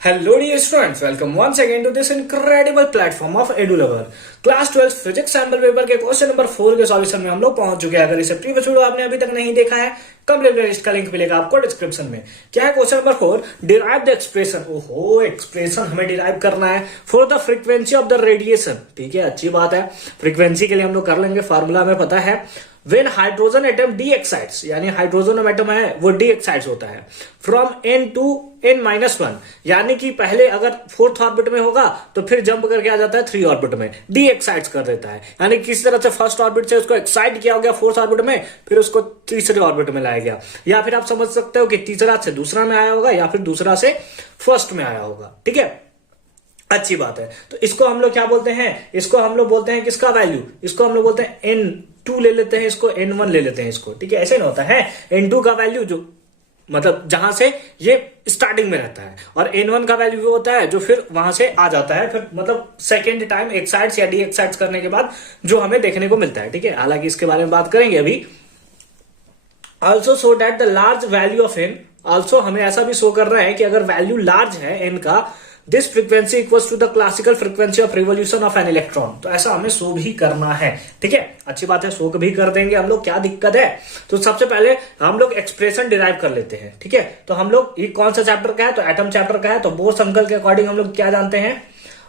Hello dear students, welcome once again to this incredible platform of EduLover. Class 12 physics sample paper के question number 4 के solution में हम लोग पहुंच चुके हैं। अगर इसे प्रीवियस वीडियो आपने अभी तक नहीं देखा है, कंप्लीट प्लेलिस्ट का लिंक मिलेगा आपको डिस्क्रिप्शन में। क्या है question number 4? Derive the expression. ओहो, एक्सप्रेशन हमें डिराइव करना है for the frequency of the radiation. ठीक है, अच्छी बात है। फ्रीक्वेंसी के लिए हम लोग कर लेंगे, फार्मूला हमें पता है। When hydrogen atom D excites, यानी हाइड्रोजन एटम है वो डी एक्साइट्स होता है फ्रॉम n टू n-1, यानी कि पहले अगर 4th ऑर्बिट में होगा तो फिर जंप करके आ जाता है 3 ऑर्बिट में, डी एक्साइट्स कर देता है। यानी किसी तरह से फर्स्ट ऑर्बिट से उसको एक्साइट किया हो गया 4th ऑर्बिट में, फिर उसको तीसरे ऑर्बिट में लाया गया। या फिर आप समझ सकते हो कि तीसरा से दूसरा में आया होगा या फिर दूसरा से फर्स्ट में आया होगा। ठीक है, अच्छी बात है। तो इसको हम लोग क्या बोलते हैं? इसको हम लोग बोलते हैं किसका वैल्यू? इसको हम लोग बोलते हैं n2 ले लेते हैं, इसको n1 ले लेते हैं इसको। ठीक है, ऐसे नहीं होता है। n2 का वैल्यू जो मतलब जहां से ये स्टार्टिंग में रहता है, और n1 का वैल्यू वो होता है जो फिर वहां से आ जाता है, फिर मतलब सेकेंड टाइम एक्साइट्स या डी एक्साइट्स करने के बाद जो हमें देखने को मिलता है। ठीक है, हालांकि इसके बारे में बात करेंगे अभी। Also show that the large value of n, also हमें ऐसा भी शो कर रहा है कि अगर वैल्यू लार्ज है n का, this frequency equals to the classical frequency of revolution of an electron. तो ऐसा हमें शो भी करना है। ठीक है, अच्छी बात है, शो भी कर देंगे हम लोग, क्या दिक्कत है। तो सबसे पहले हम लोग एक्सप्रेशन डिराइव कर लेते हैं। ठीक है, तो हम लोग ये कौन सा चैप्टर का है? तो एटम चैप्टर का है। तो बोर्स अंकल के अकॉर्डिंग हम लोग क्या जानते हैं?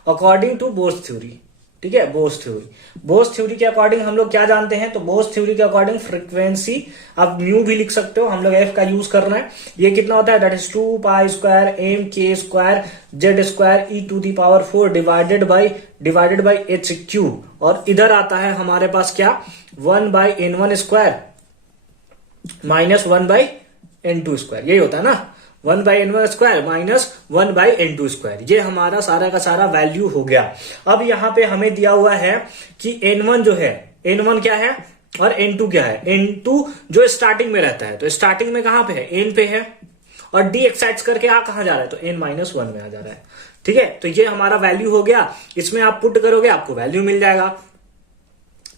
According to Bohr's theory. ठीक है, बोर्स थ्योरी के अकॉर्डिंग हम लोग क्या जानते हैं? तो बोर्स थ्योरी के अकॉर्डिंग फ्रीक्वेंसी, आप म्यू भी लिख सकते हो, हम लोग एफ का यूज करना है। ये कितना होता है? That is 2 pi square M K square Z square E to the power 4 divided by H cube. और इधर आता है हमारे पास क्या? 1/n1 square minus 1/n2 square. यही होता है ना, 1/n1 square minus 1/n2 square. ये हमारा सारा का सारा वैल्यू हो गया। अब यहां पे हमें दिया हुआ है कि n1 जो है, n1 क्या है और n2 क्या है? n2 जो स्टार्टिंग में रहता है, तो स्टार्टिंग में कहां पे है? n पे है, और डी एक्साइट्स करके आ कहां जा रहा है? तो n-1 में आ जा रहा है। ठीक है, तो ये हमारा वैल्यू हो गया। इसमें आप पुट करोगे, आपको वैल्यू मिल जाएगा।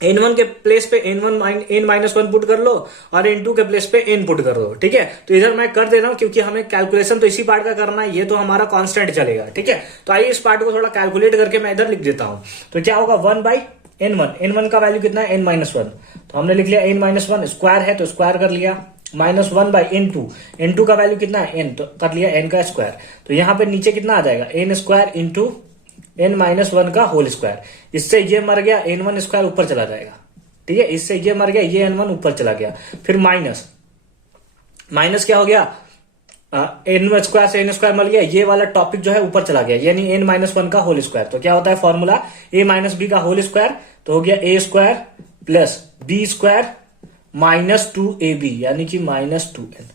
n1 के प्लेस पे n-1 पुट कर लो, और n2 के प्लेस पे n पुट कर दो। ठीक है, तो इधर मैं कर दे रहा हूं क्योंकि हमें कैलकुलेशन तो इसी पार्ट का करना है, ये तो हमारा कांस्टेंट चलेगा। ठीक है, तो आइए इस पार्ट को थोड़ा कैलकुलेट करके मैं इधर लिख देता हूं। तो क्या होगा? 1/n1 का वैल्यू कितना है? n-1। तो हमने लिख लिया n-1, स्क्वायर है तो स्क्वायर कर लिया, माइनस 1/n2 का वैल्यू कितना है? n, तो कर लिया n का स्क्वायर। तो यहां पे नीचे कितना आ जाएगा? n स्क्वायर इंटू n-1 का होल स्क्वायर। इससे ये मर गया, n1 स्क्वायर ऊपर चला जाएगा। ठीक है, इससे ये मर गया, ये n1 ऊपर चला गया, फिर माइनस क्या हो गया? n स्क्वायर से n स्क्वायर मिल गया, ये वाला टॉपिक जो है ऊपर चला गया, यानी n-1 का होल स्क्वायर। तो क्या होता है फॉर्मूला? a माइनस बी का होल स्क्वायर, तो हो गया a square plus B square minus 2ab, यानी कि -2n।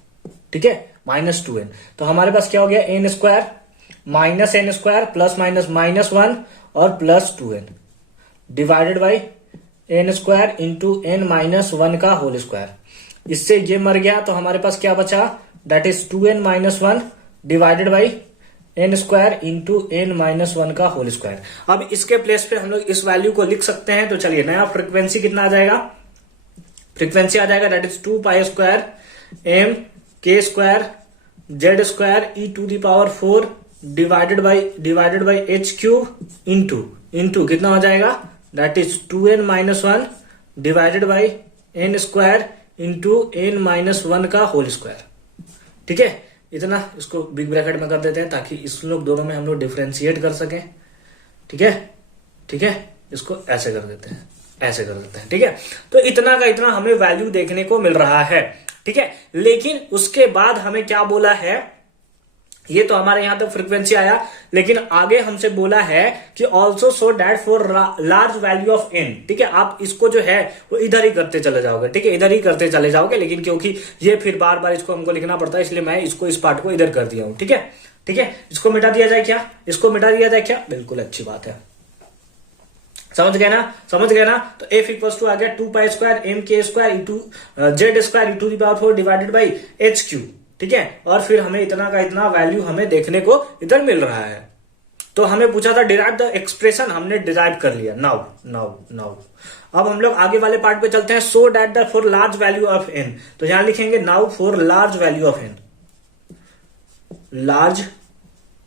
ठीक है, -2n। तो हमारे पास क्या हो गया? n square minus n square plus minus -1 और plus 2n divided by n square into n-1 का होल स्क्वायर। इससे ये मर गया, तो हमारे पास क्या बचा? That is 2n-1 divided by n square into n-1 का होल स्क्वायर। अब इसके प्लेस पे हम लोग इस वैल्यू को लिख सकते हैं। तो चलिए, नया फ्रीक्वेंसी कितना आ जाएगा? फ्रीक्वेंसी आ जाएगा that is 2 pi square M K square Z square E to the power 4 divided by H cube into कितना हो जाएगा? That is 2n-1 divided by n square into n-1 का होल स्क्वायर। ठीक है, इतना इसको बिग ब्रैकेट में कर देते हैं ताकि इस लोग दोनों में हम लोग डिफ्रेंशिएट कर सकें। ठीक है, इसको ऐसे कर देते हैं, ऐसे कर देते हैं। ठीक है, तो इतना का इतना हमें वैल्यू देखने को मिल रहा है। ठीक है, लेकिन उसके बाद हमें क्या बोला है? ये तो हमारे यहां तक फ्रीक्वेंसी आया, लेकिन आगे हमसे बोला है कि also show that for large value of n। ठीक है, आप इसको जो है वो इधर ही करते चले जाओगे। ठीक है, इधर ही करते चले जाओगे, लेकिन क्योंकि ये फिर बार बार इसको हमको लिखना पड़ता है, इसलिए मैं इसको इस पार्ट को इधर कर दिया हूं। ठीक है, इसको मिटा दिया जाए क्या? इसको मिटा दिया जाए क्या? बिल्कुल अच्छी बात है। समझ गए ना? तो f इक्वल्स टू आ गया 2 pi square M K square into Z square into the power 4 divided by H cube. ठीक है, और फिर हमें इतना का इतना वैल्यू हमें देखने को इधर मिल रहा है। तो हमें पूछा था डिराइव द एक्सप्रेशन, हमने डिराइव कर लिया। नाउ अब हम लोग आगे वाले पार्ट पे चलते हैं। So that the for large value of n, तो यहां लिखेंगे now for large value of n, large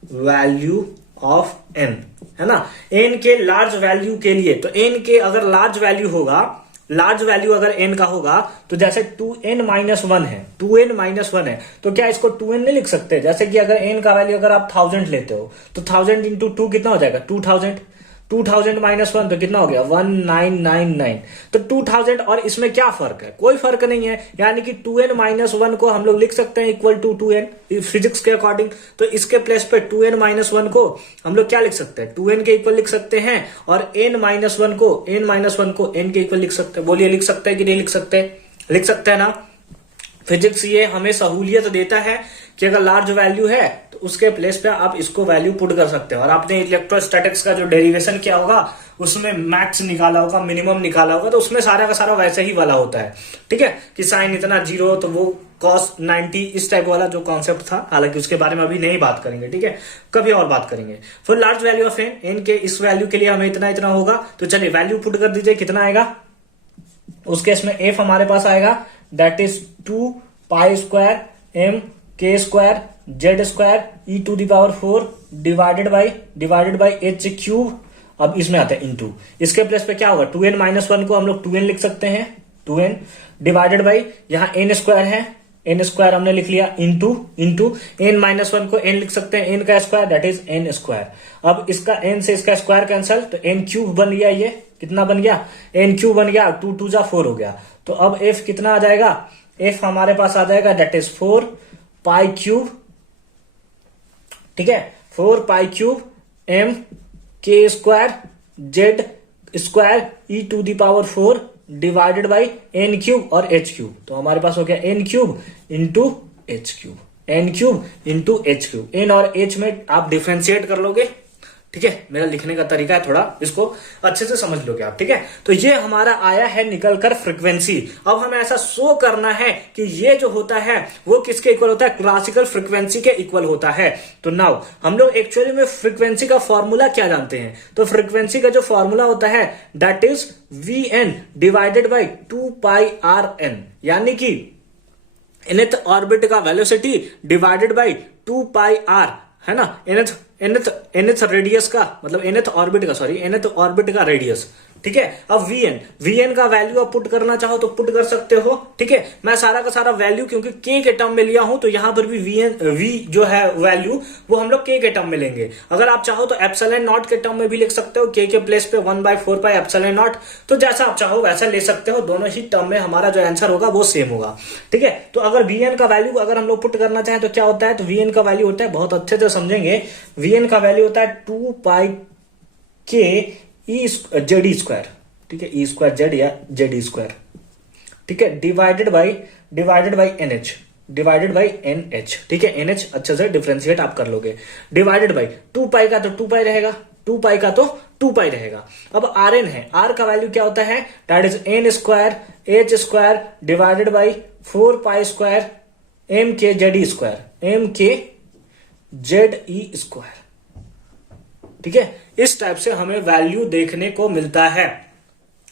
value of n, है ना, n के लार्ज वैल्यू के लिए। तो n के अगर लार्ज वैल्यू होगा, लार्ज वैल्यू अगर n का होगा, तो जैसे 2n-1 है, 2n-1 है, तो क्या इसको 2n नहीं लिख सकते? जैसे कि अगर n का वैल्यू अगर आप 1000 लेते हो तो 1000 इंटू 2 कितना हो जाएगा? 2000, 2000-1 तो कितना हो गया? 1999। तो 2000 और इसमें क्या फर्क है? कोई फर्क नहीं है, यानी कि 2n-1 को हम लोग लिख सकते हैं इक्वल टू 2n फिजिक्स के अकॉर्डिंग। तो इसके प्लेस पे 2n-1 को हम लोग क्या लिख सकते हैं? 2n के इक्वल लिख सकते हैं, और n-1 को n के इक्वल लिख सकते हैं। बोलिए लिख सकते हैं कि नहीं लिख सकते? लिख सकते हैं ना। फिजिक्स ये हमें सहूलियत देता है कि अगर लार्ज वैल्यू है तो उसके प्लेस पे आप इसको वैल्यू पुट कर सकते हो। और आपने इलेक्ट्रोस्टैटिक्स का जो डेरिवेशन किया होगा उसमें मैक्स निकाला होगा, मिनिमम निकाला होगा, तो उसमें सारा का सारा वैसे ही वाला होता है। ठीक है, कि साइन इतना 0 तो वो कॉस 90, इस टाइप वाला जो कॉन्सेप्ट था। हालांकि उसके बारे में अभी नहीं बात करेंगे, ठीक है, कभी और बात करेंगे। फिर लार्ज वैल्यू ऑफ एन के इस वैल्यू के लिए हमें इतना इतना होगा। तो चलिए वैल्यू पुट कर दीजिए, कितना आएगा? उस केस में एफ हमारे पास आएगा, that is 2 pi square m k square z square e to the power 4 divided by h cube. अब इसमें आता है इनटू, इसके प्लेस पे क्या होगा? 2n-1 को हम लोग 2n लिख सकते हैं, 2n डिवाइडेड बाई यहाँ n स्क्वायर है, n स्क्वायर हमने लिख लिया, इंटू n-1 को n लिख सकते हैं, n का square that is n square. अब इसका n से इसका स्क्वायर कैंसल, तो n क्यूब बन गया। ये कितना बन गया? n क्यूब बन गया, 2 2 जा 4 हो गया। तो अब f कितना आ जाएगा? f हमारे पास आ जाएगा दैट इज 4 पाई क्यूब, ठीक है, 4 pi cube m k square z square e to the power 4 divided by n cube और h क्यूब। तो हमारे पास हो गया n cube into h cube, n cube into h cube. n और h में आप डिफ्रेंशिएट कर लोगे, ठीक है। मेरा लिखने का तरीका है थोड़ा, इसको अच्छे से समझ लोगे आप, ठीक है। तो ये हमारा आया है निकल कर फ्रीक्वेंसी। अब हमें ऐसा शो करना है कि ये जो होता है वो किसके इक्वल होता है? क्लासिकल फ्रीक्वेंसी के इक्वल होता है। तो नाउ हम लोग एक्चुअली में फ्रीक्वेंसी का फॉर्मूला क्या जानते हैं? तो फ्रीक्वेंसी का जो फॉर्मूला होता है that is Vn divided by 2πRn, यानी कि nth ऑर्बिट का वेलोसिटी डिवाइडेड बाई 2πr, है ना। nth रेडियस का मतलब nth ऑर्बिट का रेडियस, ठीक है। अब Vn का वैल्यू आप पुट करना चाहो तो पुट कर सकते हो, ठीक है। मैं सारा का सारा वैल्यू क्योंकि k के टर्म में लिया हूं तो यहां पर भी V जो है वैल्यू वो हम लोग k के टर्म में लेंगे। अगर आप चाहो तो एप्सिलॉन नॉट के टर्म में भी लिख सकते हो, k के प्लेस पे 1/4 पाई एप्सिलॉन नॉट। तो जैसा आप चाहो वैसा ले सकते हो, दोनों ही टर्म में हमारा जो आंसर होगा वो सेम होगा, ठीक है। तो अगर Vn का वैल्यू अगर हम लोग पुट करना चाहें तो क्या होता है? तो Vn का वैल्यू होता है, बहुत अच्छे से समझेंगे, Vn का वैल्यू होता है 2 पाई k e जेड स्क्वायर, ठीक है, ई स्क्वायर जेड या जेड स्क्वायर, ठीक है, डिवाइडेड बाई एनएच, ठीक है। एनएच अच्छे से डिफरेंशिएट आप कर लोगे, डिवाइडेड बाई 2 पाई का तो 2 पाई रहेगा, 2 पाई का तो 2 पाई रहेगा। अब आर एन है, आर का वैल्यू क्या होता है? That is N square H square divided by 4 pi square M K Z square, ठीक है। इस टाइप से हमें वैल्यू देखने को मिलता है।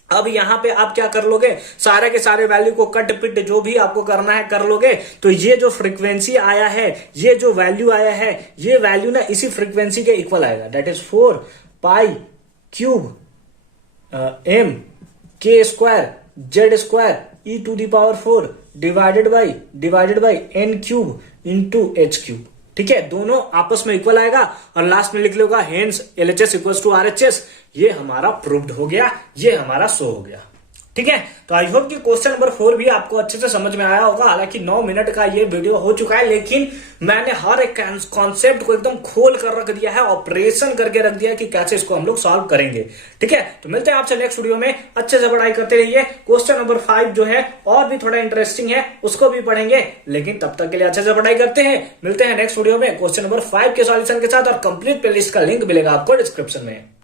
अब यहां पे आप क्या कर लोगे? सारे के सारे वैल्यू को कट पिट जो भी आपको करना है कर लोगे। तो ये जो फ्रीक्वेंसी आया है, ये जो वैल्यू आया है, ये वैल्यू ना इसी फ्रीक्वेंसी के इक्वल आएगा, that is 4 pi cube M K square Z square E to the power 4 divided by N cube into H cube, ठीक है। दोनों आपस में इक्वल आएगा और लास्ट में लिख लोगा hence LHS equals to RHS। ये हमारा प्रूव्ड हो गया, ये हमारा शो हो गया, ठीक है। तो आई होप कि क्वेश्चन नंबर 4 भी आपको अच्छे से समझ में आया होगा। हालांकि 9 मिनट का ये वीडियो हो चुका है, लेकिन मैंने हर एक कॉन्सेप्ट को एकदम खोल कर रख दिया है, ऑपरेशन करके रख दिया है कि कैसे इसको हम लोग सॉल्व करेंगे, ठीक है। तो मिलते हैं आपसे नेक्स्ट वीडियो में, अच्छे से पढ़ाई करते रहिए। क्वेश्चन नंबर 5 जो है और भी थोड़ा इंटरेस्टिंग है, उसको भी पढ़ेंगे, लेकिन तब तक के लिए अच्छे से पढ़ाई करते हैं। मिलते हैं नेक्स्ट वीडियो में क्वेश्चन नंबर 5 के सॉल्यूशन के साथ, और कंप्लीट प्लेलिस्ट का लिंक मिलेगा आपको डिस्क्रिप्शन में।